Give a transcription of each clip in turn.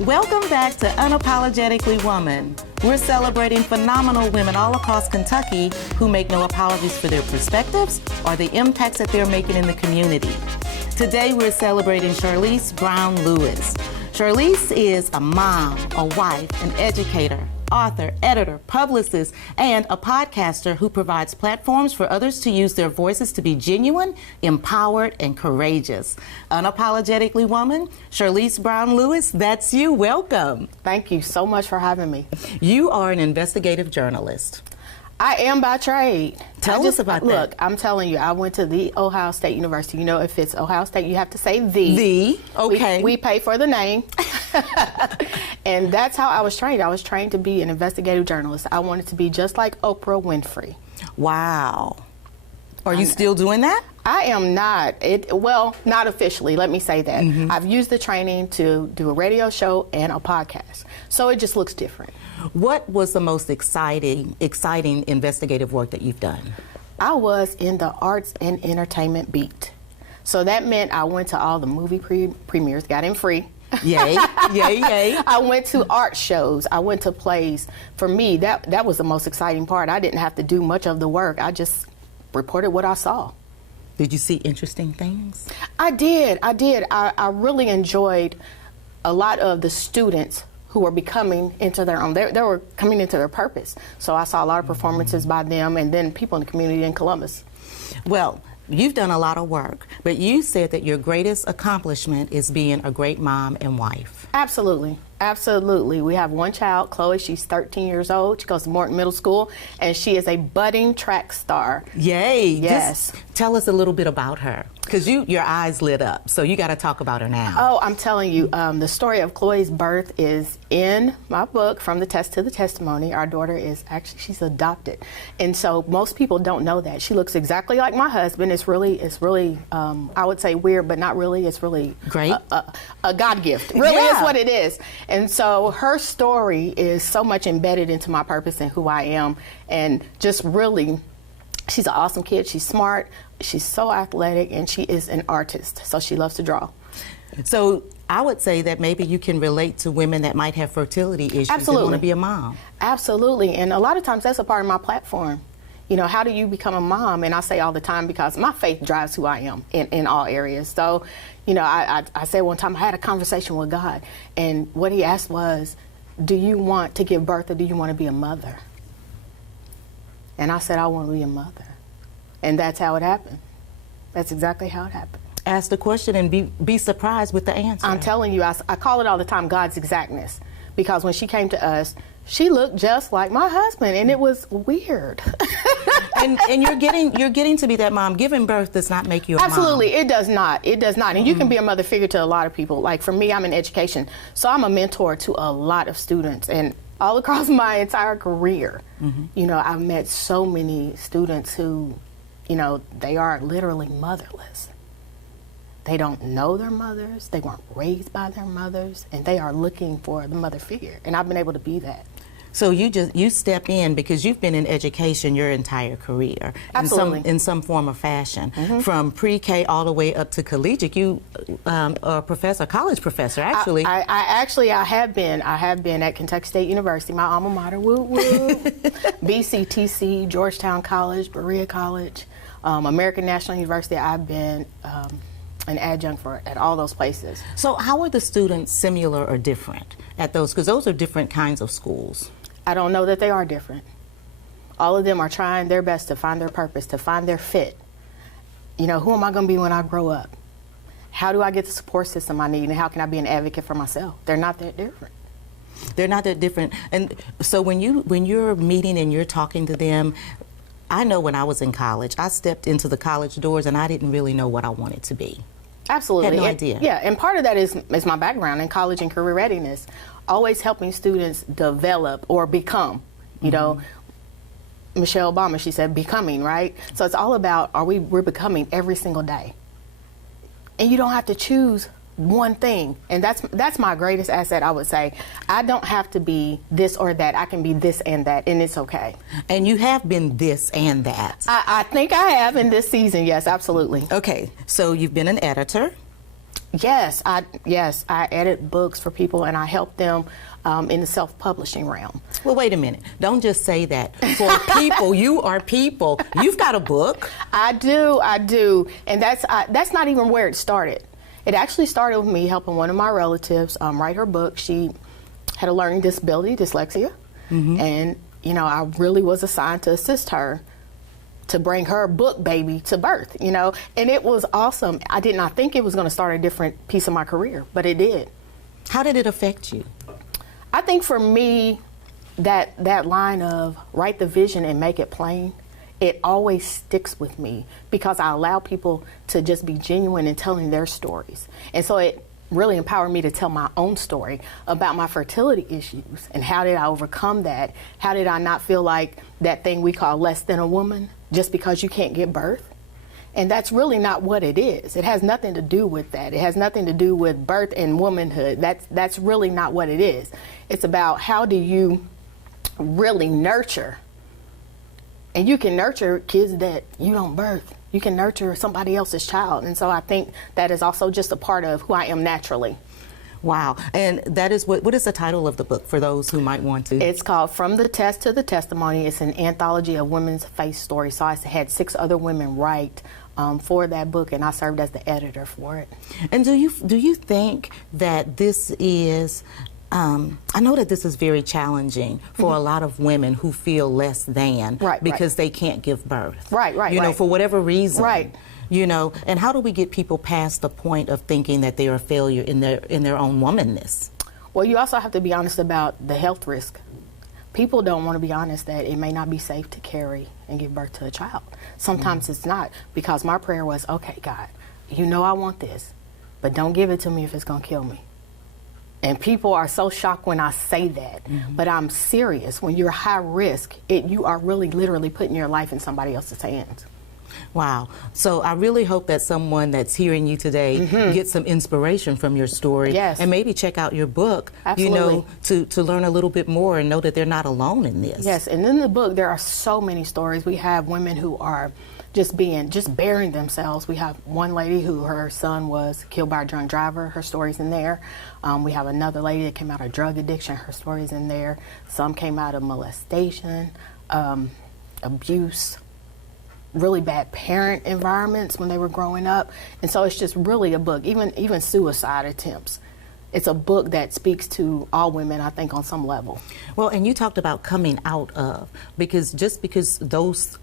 Welcome back to Unapologetically Woman. We're celebrating phenomenal women all across Kentucky who make no apologies for their perspectives or the impacts that they're making in the community. Today we're celebrating Charlize Brown Lewis. Charlize is a mom, a wife, an educator, author, editor, publicist, and a podcaster who provides platforms for others to use their voices to be genuine, empowered, and courageous. Unapologetically Woman, Charlize Brown Lewis, that's you. Welcome. Thank you so much for having me. You are an investigative journalist. I am by trade. Tell us about that. Look, I'm telling you, I went to the Ohio State University. You know, if it's Ohio State, you have to say the. The, okay. We pay for the name. And that's how I was trained. I was trained to be an investigative journalist. I wanted to be just like Oprah Winfrey. Wow. Are you still doing that? I am not. Well, not officially, let me say that. Mm-hmm. I've used the training to do a radio show and a podcast. So it just looks different. What was the most exciting investigative work that you've done? I was in the arts and entertainment beat. So that meant I went to all the movie premieres, got in free. Yay, yay, yay. I went to art shows. I went to plays. For me, that was the most exciting part. I didn't have to do much of the work. I just reported what I saw. Did you see interesting things? I did. I really enjoyed a lot of the students who were becoming into their own. They were coming into their purpose. So I saw a lot of performances by them and then people in the community in Columbus. Well, you've done a lot of work, but you said that your greatest accomplishment is being a great mom and wife. Absolutely. Absolutely. We have one child, Chloe. She's 13 years old. She goes to Morton Middle School, and she is a budding track star. Yay. Yes. Just tell us a little bit about her, because your eyes lit up, so you got to talk about her now. Oh, I'm telling you, the story of Chloe's birth is in my book, From the Test to the Testimony. Our daughter is actually, she's adopted. And so most people don't know that. She looks exactly like my husband. It's really, I would say weird, but not really. It's really great. A God gift. Really is what it is. And so her story is so much embedded into my purpose and who I am. And just really, she's an awesome kid. She's smart. She's so athletic, and she is an artist. So she loves to draw. So I would say that maybe you can relate to women that might have fertility issues. Absolutely. And want to be a mom. Absolutely. And a lot of times that's a part of my platform. You know, how do you become a mom? And I say all the time, because my faith drives who I am in all areas. So, you know, I said one time I had a conversation with God, and what he asked was, do you want to give birth or do you want to be a mother? And I said, I want to be a mother. And that's how it happened. That's exactly how it happened. Ask the question and be surprised with the answer. I'm telling you, I call it all the time God's exactness, because when she came to us, she looked just like my husband, and it was weird. and you're getting to be that mom. Giving birth does not make you a Absolutely, mom. it does not. It does not. And you can be a mother figure to a lot of people. Like for me, I'm in education, so I'm a mentor to a lot of students, and all across my entire career, you know, I've met so many students who, you know, they are literally motherless. They don't know their mothers, they weren't raised by their mothers, and they are looking for the mother figure. And I've been able to be that. So you step in because you've been in education your entire career. Absolutely. In some form or fashion. From pre-K all the way up to collegiate. You are a professor, college professor, actually. I have been at Kentucky State University, my alma mater, woo woo. BCTC, Georgetown College, Berea College, American National University. I've been an adjunct at all those places. So how are the students similar or different at those? Because those are different kinds of schools. I don't know that they are different. All of them are trying their best to find their purpose, to find their fit. You know, who am I going to be when I grow up? How do I get the support system I need, and how can I be an advocate for myself? They're not that different. They're not that different. And so when you're meeting and you're talking to them, I know when I was in college, I stepped into the college doors and I didn't really know what I wanted to be. Absolutely. Had no idea. Yeah, and part of that is my background in college and career readiness, always helping students develop or become. You know, Michelle Obama, she said becoming, right? So it's all about we're becoming every single day. And you don't have to choose one thing, and that's my greatest asset, I would say. I don't have to be this or that. I can be this and that, and it's okay. And you have been this and that. I think I have in this season, yes, absolutely. Okay, so you've been an editor. Yes, I edit books for people, and I help them in the self-publishing realm. Well, wait a minute. Don't just say that. For people, you are people. You've got a book. I do, and that's not even where it started. It actually started with me helping one of my relatives write her book. She had a learning disability, dyslexia, and I really was assigned to assist her to bring her book baby to birth, and it was awesome. I did not think it was going to start a different piece of my career, but it did. How did it affect you? I think for me, that line of write the vision and make it plain, it always sticks with me because I allow people to just be genuine in telling their stories. And so it really empowered me to tell my own story about my fertility issues and how did I overcome that? How did I not feel like that thing we call less than a woman just because you can't give birth? And that's really not what it is. It has nothing to do with that. It has nothing to do with birth and womanhood. That's really not what it is. It's about how do you really nurture. And you can nurture kids that you don't birth. You can nurture somebody else's child. And so I think that is also just a part of who I am naturally. Wow. And that is what is the title of the book for those who might want to? It's called From the Test to the Testimony. It's an anthology of women's faith stories. So I had 6 other women write for that book, and I served as the editor for it. And do you think that this is I know that this is very challenging for a lot of women who feel less than because they can't give birth. Right. For whatever reason. Right. And how do we get people past the point of thinking that they are a failure in their own womanness? Well, you also have to be honest about the health risk. People don't want to be honest that it may not be safe to carry and give birth to a child. Sometimes it's not, because my prayer was, okay, God, I want this, but don't give it to me if it's going to kill me. And people are so shocked when I say that, but I'm serious. When you're high risk, you are really literally putting your life in somebody else's hands. Wow. So I really hope that someone that's hearing you today gets some inspiration from your story. Yes. And maybe check out your book, Absolutely. to learn a little bit more and know that they're not alone in this. Yes, and in the book there are so many stories. We have women who are just bearing themselves. We have one lady who her son was killed by a drunk driver. Her story's in there. We have another lady that came out of drug addiction. Her story's in there. Some came out of molestation, abuse, really bad parent environments when they were growing up. And so it's just really a book, even suicide attempts. It's a book that speaks to all women, I think, on some level. Well, and you talked about coming out of, because just because those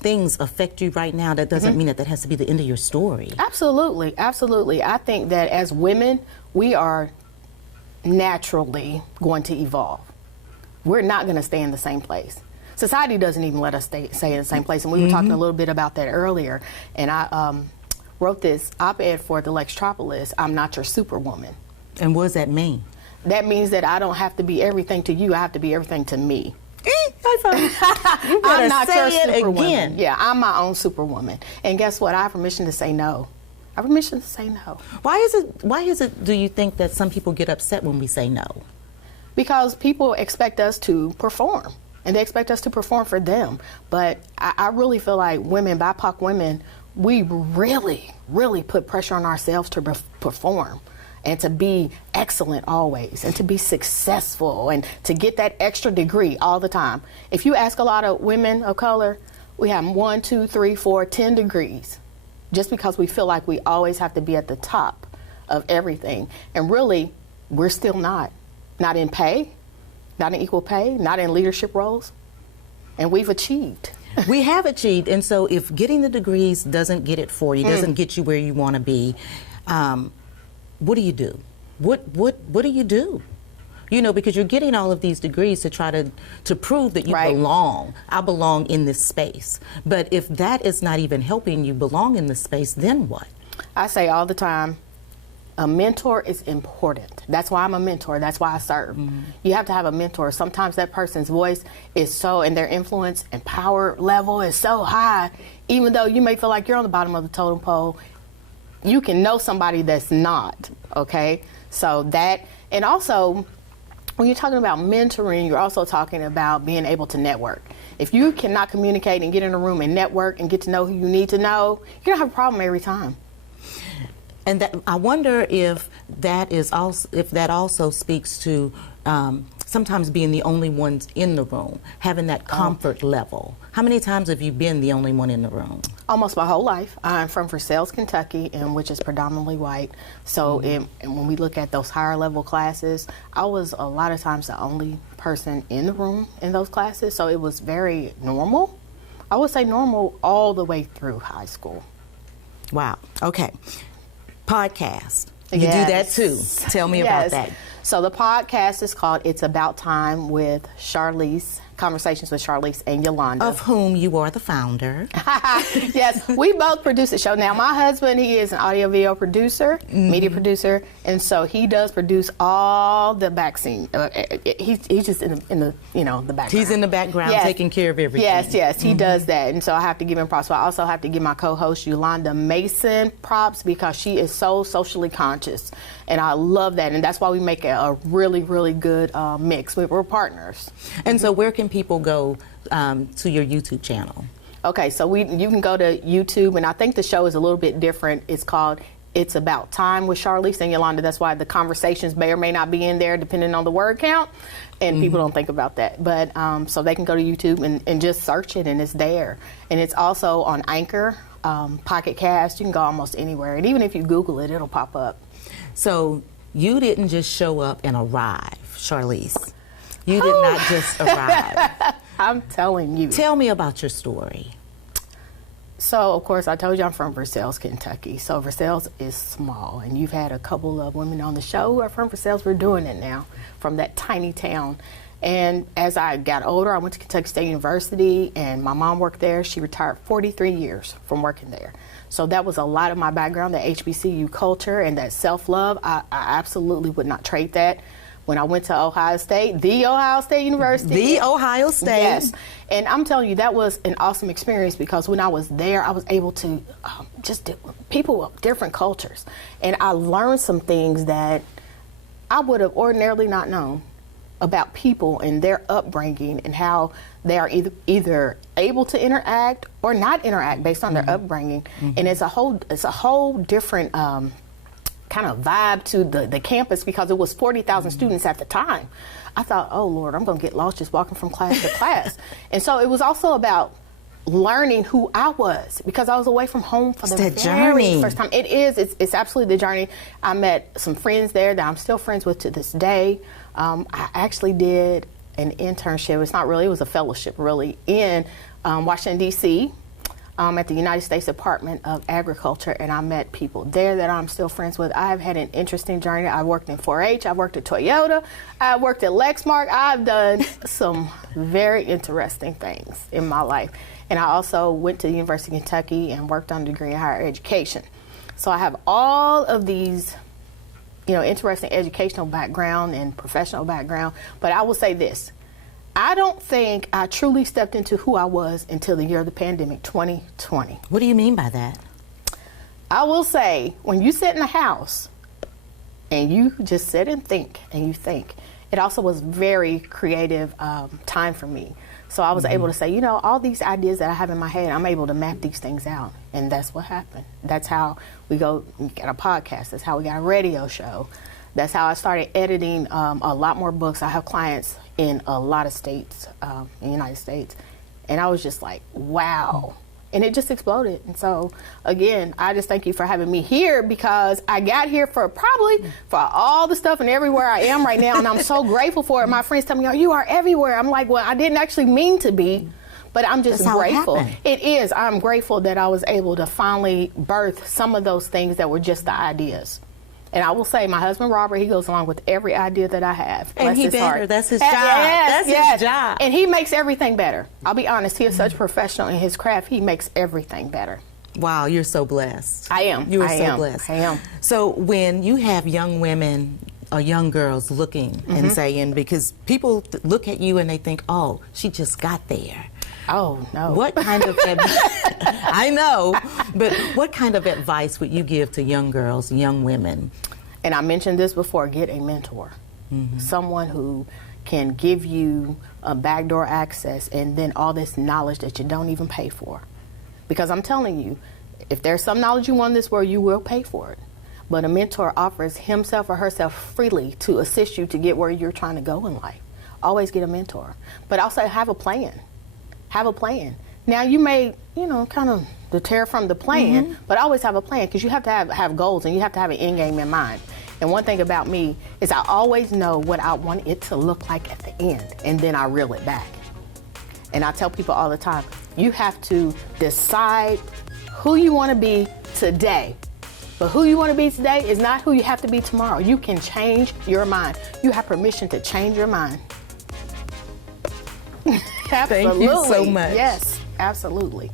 things affect you right now, that doesn't mean that has to be the end of your story. Absolutely, absolutely. I think that as women, we are naturally going to evolve. We're not going to stay in the same place. Society doesn't even let us stay in the same place, and we were talking a little bit about that earlier. And I wrote this op-ed for the Lextropolis, I'm not your superwoman. And what does that mean? That means that I don't have to be everything to you, I have to be everything to me. You I'm not your say it superwoman. again. Yeah, I'm my own superwoman. And guess what? I have permission to say no. I have permission to say no. Why is it do you think that some people get upset when we say no? Because people expect us to perform. And they expect us to perform for them. But I really feel like women, BIPOC women, we really, really put pressure on ourselves to perform and to be excellent always and to be successful and to get that extra degree all the time. If you ask a lot of women of color, we have 1, 2, 3, 4, 10 degrees just because we feel like we always have to be at the top of everything. And really, we're still not in pay, not in equal pay, not in leadership roles, and we've achieved. We have achieved, and so if getting the degrees doesn't get it for you, doesn't get you where you want to be, what do you do? What do you do? Because you're getting all of these degrees to try to prove that you belong. I belong in this space. But if that is not even helping you belong in this space, then what? I say all the time, a mentor is important. That's why I'm a mentor. That's why I serve. You have to have a mentor. Sometimes that person's voice is so, and their influence and power level is so high, even though you may feel like you're on the bottom of the totem pole, you can know somebody that's not, okay? So that, and also, when you're talking about mentoring, you're also talking about being able to network. If you cannot communicate and get in a room and network and get to know who you need to know, you're gonna have a problem every time. And that, I wonder if that also speaks to sometimes being the only ones in the room, having that comfort level. How many times have you been the only one in the room? Almost my whole life. I'm from Versailles, Kentucky, and which is predominantly white. So and when we look at those higher level classes, I was a lot of times the only person in the room in those classes. So it was very normal. I would say normal all the way through high school. Wow. Okay. Podcast. You do that too. Tell me about that. So the podcast is called It's About Time with Charlize, Conversations with Charlize and Yolanda. Of whom you are the founder. Yes, we both produce the show. Now, my husband, he is an audio-video producer, media producer, and so he does produce all the back scene. He's just in the the background. He's in the background taking care of everything. Yes, he does that, and so I have to give him props. So I also have to give my co-host Yolanda Mason props because she is so socially conscious, and I love that, and that's why we make a really, really good mix. We're partners. And so where can people go to your YouTube channel? Okay, so you can go to YouTube, and I think the show is a little bit different. It's called It's About Time with Charlize and Yolanda. That's why the conversations may or may not be in there depending on the word count, and people don't think about that. But so they can go to YouTube and just search it, and it's there. And it's also on Anchor, Pocket Cast. You can go almost anywhere, and even if you Google it, it'll pop up. So you didn't just show up and arrive, Charlize. You did not just arrive. I'm telling you. Tell me about your story. So, of course, I told you I'm from Versailles, Kentucky. So Versailles is small, and you've had a couple of women on the show who are from Versailles. We're doing it now from that tiny town. And as I got older, I went to Kentucky State University, and my mom worked there. She retired 43 years from working there. So that was a lot of my background, that HBCU culture and that self-love. I absolutely would not trade that. When I went to Ohio State, the Ohio State University. The Ohio State. Yes. And I'm telling you, that was an awesome experience because when I was there, I was able to people of different cultures. And I learned some things that I would have ordinarily not known about people and their upbringing and how they are either able to interact or not interact based on their upbringing. And it's a whole different kind of vibe to the campus because it was 40,000 students at the time. I thought, oh Lord, I'm gonna get lost just walking from class to class. And so it was also about learning who I was because I was away from home for the very first time. It's absolutely the journey. I met some friends there that I'm still friends with to this day. I actually did an internship. It was a fellowship really in Washington, D.C. At the United States Department of Agriculture, and I met people there that I'm still friends with. I've had an interesting journey. I worked in 4-H, I worked at Toyota, I worked at Lexmark. I've done some very interesting things in my life. And I also went to the University of Kentucky and worked on a degree in higher education. So I have all of these, interesting educational background and professional background. But I will say this. I don't think I truly stepped into who I was until the year of the pandemic, 2020. What do you mean by that? I will say, when you sit in the house and you just sit and think, it also was very creative time for me. So I was able to say, all these ideas that I have in my head, I'm able to map these things out. And that's what happened. That's how we got a podcast. That's how we got a radio show. That's how I started editing a lot more books. I have clients in a lot of states in the United States. And I was just like, wow. And it just exploded. And so, again, I just thank you for having me here because I got here for all the stuff and everywhere I am right now. And I'm so grateful for it. My friends tell me, oh, you are everywhere. I'm like, well, I didn't actually mean to be, but I'm just grateful. It is. I'm grateful that I was able to finally birth some of those things that were just the ideas. And I will say, my husband, Robert, he goes along with every idea that I have. And he better. That's his job. That's his job. And he makes everything better. I'll be honest. He is such a professional in his craft. He makes everything better. Wow, you're so blessed. I am. You are so blessed. I am. So when you have young women or young girls looking and saying, because people look at you and they think, oh, she just got there. Oh, no. What kind of I know, but what kind of advice would you give to young girls, young women? And I mentioned this before, get a mentor. Someone who can give you a backdoor access and then all this knowledge that you don't even pay for. Because I'm telling you, if there's some knowledge you want in this world, you will pay for it. but a mentor offers himself or herself freely to assist you to get where you're trying to go in life. Always get a mentor, but also have a plan. Have a plan. Now you may, kind of deter from the plan, but always have a plan, because you have to have goals, and you have to have an end game in mind. And one thing about me is I always know what I want it to look like at the end, and then I reel it back. And I tell people all the time, you have to decide who you want to be today. But who you want to be today is not who you have to be tomorrow. You can change your mind. You have permission to change your mind. Thank Absolutely. you so much. Yes, absolutely.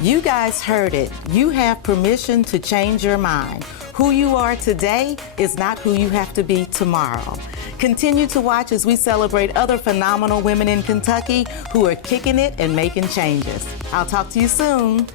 You guys heard it. You have permission to change your mind. Who you are today is not who you have to be tomorrow. Continue to watch as we celebrate other phenomenal women in Kentucky who are kicking it and making changes. I'll talk to you soon.